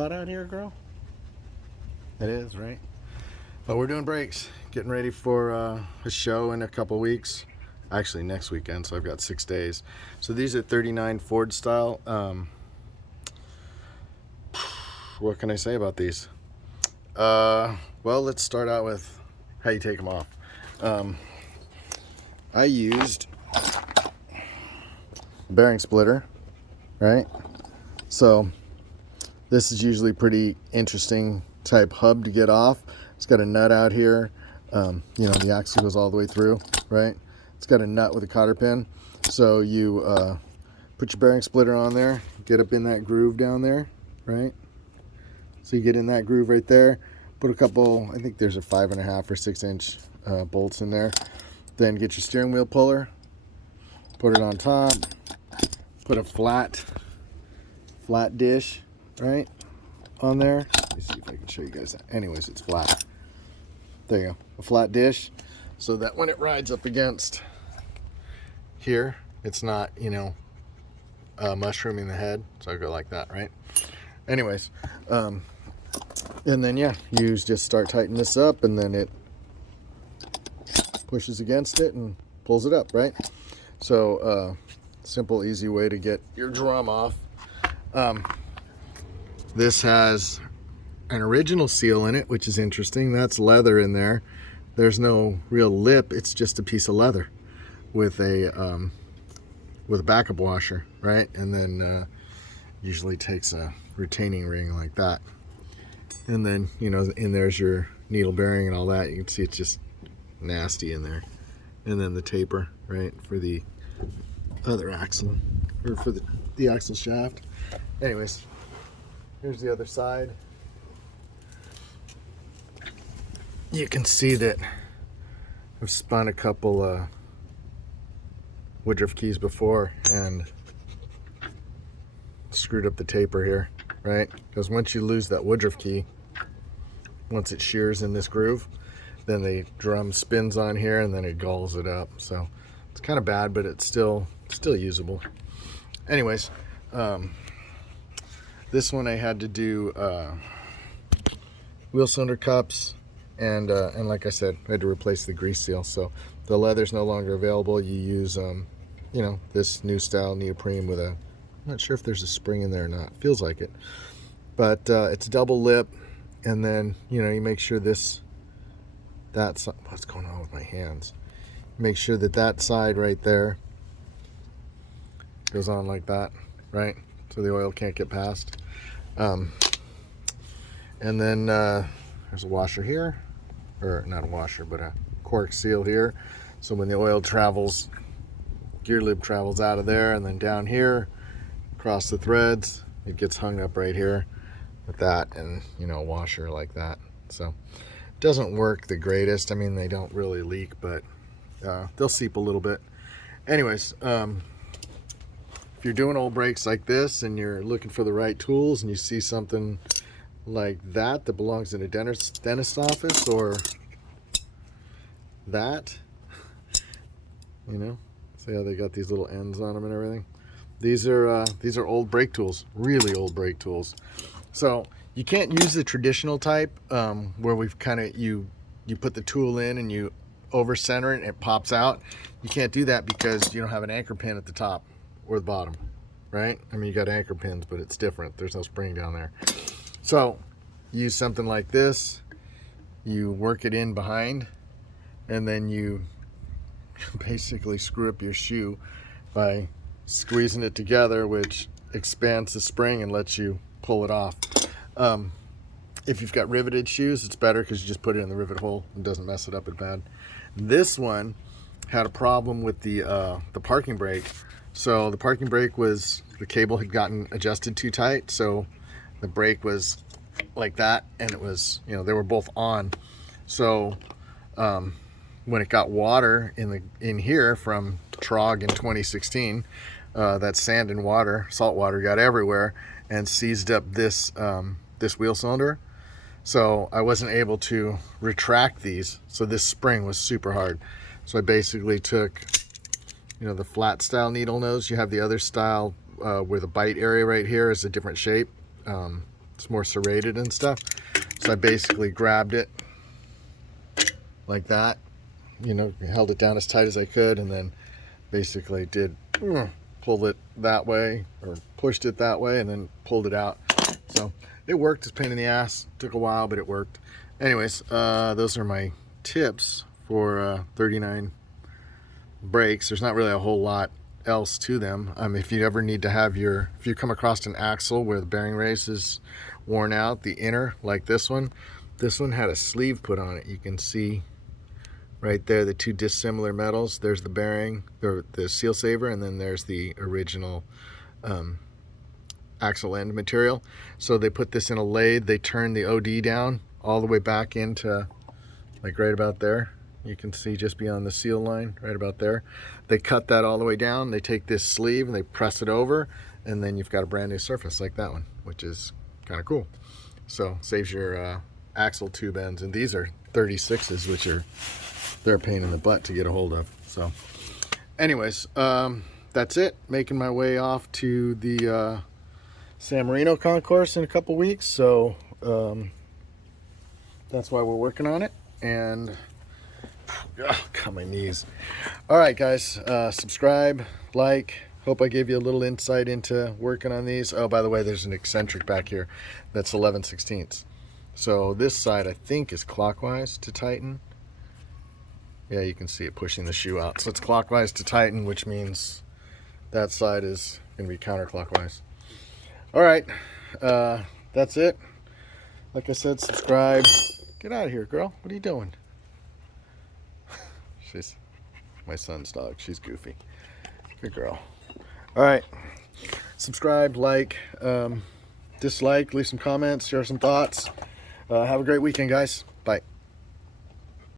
hot out here, girl? It is, right? But we're doing brakes, getting ready for a show in a couple weeks. Actually, next weekend, so I've got 6 days. So these are 39 Ford style. What can I say about these? Well, let's start out with how you take them off. I used a bearing splitter, right? So this is usually pretty interesting type hub to get off. It's got a nut out here. You know, the axle goes all the way through, right? It's got a nut with a cotter pin. So you put your bearing splitter on there, get up in that groove down there, right? So you get in that groove right there, put a couple, I think there's a 5.5 or 6 inch bolts in there. Then get your steering wheel puller, put it on top, put a flat dish, right, on there. Let me see if I can show you guys that. Anyways, it's flat. There you go, a flat dish, so that when it rides up against here, it's not, you know, mushrooming the head. So I go like that, right? Anyways, and then yeah, you just start tightening this up, and then it pushes against it and pulls it up, right? So simple, easy way to get your drum off. This has an original seal in it, which is interesting. That's leather in there. There's no real lip. It's just a piece of leather with a backup washer, right? And then usually takes a retaining ring like that. And then, you know, in there's your needle bearing and all that. You can see it's just nasty in there. And then the taper, right, for the other axle, or for the axle shaft. Anyways, here's the other side. You can see that I've spun a couple Woodruff keys before and screwed up the taper here, right? Because once you lose that Woodruff key, once it shears in this groove, then the drum spins on here and then it gulls it up. So it's kind of bad, but it's still usable. Anyways, this one I had to do wheel cylinder cups, and like I said, I had to replace the grease seal. So the leather's no longer available. You use you know, this new style neoprene with a, I'm not sure if there's a spring in there or not. Feels like it, but it's double lip. And then, you know, you make sure that's what's going on with my hands. Make sure that side right there goes on like that, right? So the oil can't get past. And then there's a washer here, or not a washer, but a cork seal here. So when the oil travels, gear lube travels out of there and then down here, across the threads, it gets hung up right here with that, and, you know, a washer like that. So it doesn't work the greatest. I mean, they don't really leak, but they'll seep a little bit. Anyways, if you're doing old brakes like this and you're looking for the right tools and you see something like that belongs in a dentist office, or that, you know, see how they got these little ends on them and everything. These are old brake tools, really old brake tools. So you can't use the traditional type where we've kind of, you put the tool in and you over center it and it pops out. You can't do that because you don't have an anchor pin at the top or the bottom, right? I mean, you got anchor pins, but it's different. There's no spring down there. So use something like this. You work it in behind, and then you basically screw up your shoe by squeezing it together, which expands the spring and lets you pull it off. If you've got riveted shoes, it's better because you just put it in the rivet hole and doesn't mess it up as bad. This one had a problem with the parking brake. So the parking brake was, the cable had gotten adjusted too tight, so the brake was like that, and it was, you know, they were both on. So when it got water in here from Trog in 2016, that sand and water, salt water, got everywhere and seized up this this wheel cylinder. So I wasn't able to retract these. So this spring was super hard. So I basically took, you know, the flat style needle nose. You have the other style where the bite area right here is a different shape. It's more serrated and stuff. So I basically grabbed it like that, you know, held it down as tight as I could, and then basically pulled it that way, or pushed it that way, and then pulled it out. So it worked. It's a pain in the ass. Took a while, but it worked. Anyways, those are my tips for 39 brakes. There's not really a whole lot else to them. If you ever need to have if you come across an axle where the bearing race is worn out, the inner, like this one had a sleeve put on it. You can see right there the two dissimilar metals. There's the bearing, the seal saver, and then there's the original axle end material. So they put this in a lathe, they turn the OD down all the way back into, like, right about there. You can see just beyond the seal line, right about there. They cut that all the way down. They take this sleeve and they press it over, and then you've got a brand new surface like that one, which is kind of cool. So saves your axle tube ends. And these are 36s, which they're a pain in the butt to get a hold of. So anyways, that's it. Making my way off to the San Marino concourse in a couple weeks. So that's why we're working on it. And got my knees. All right, guys, subscribe, like. Hope I gave you a little insight into working on these. Oh, by the way, there's an eccentric back here that's 11/16. So this side, I think, is clockwise to tighten. Yeah, you can see it pushing the shoe out. So it's clockwise to tighten, which means that side is going to be counterclockwise. All right, that's it. Like I said, subscribe. Get out of here, girl. What are you doing? She's my son's dog. She's goofy. Good girl. All right, subscribe, like, dislike, leave some comments, share some thoughts. Have a great weekend, guys. Bye.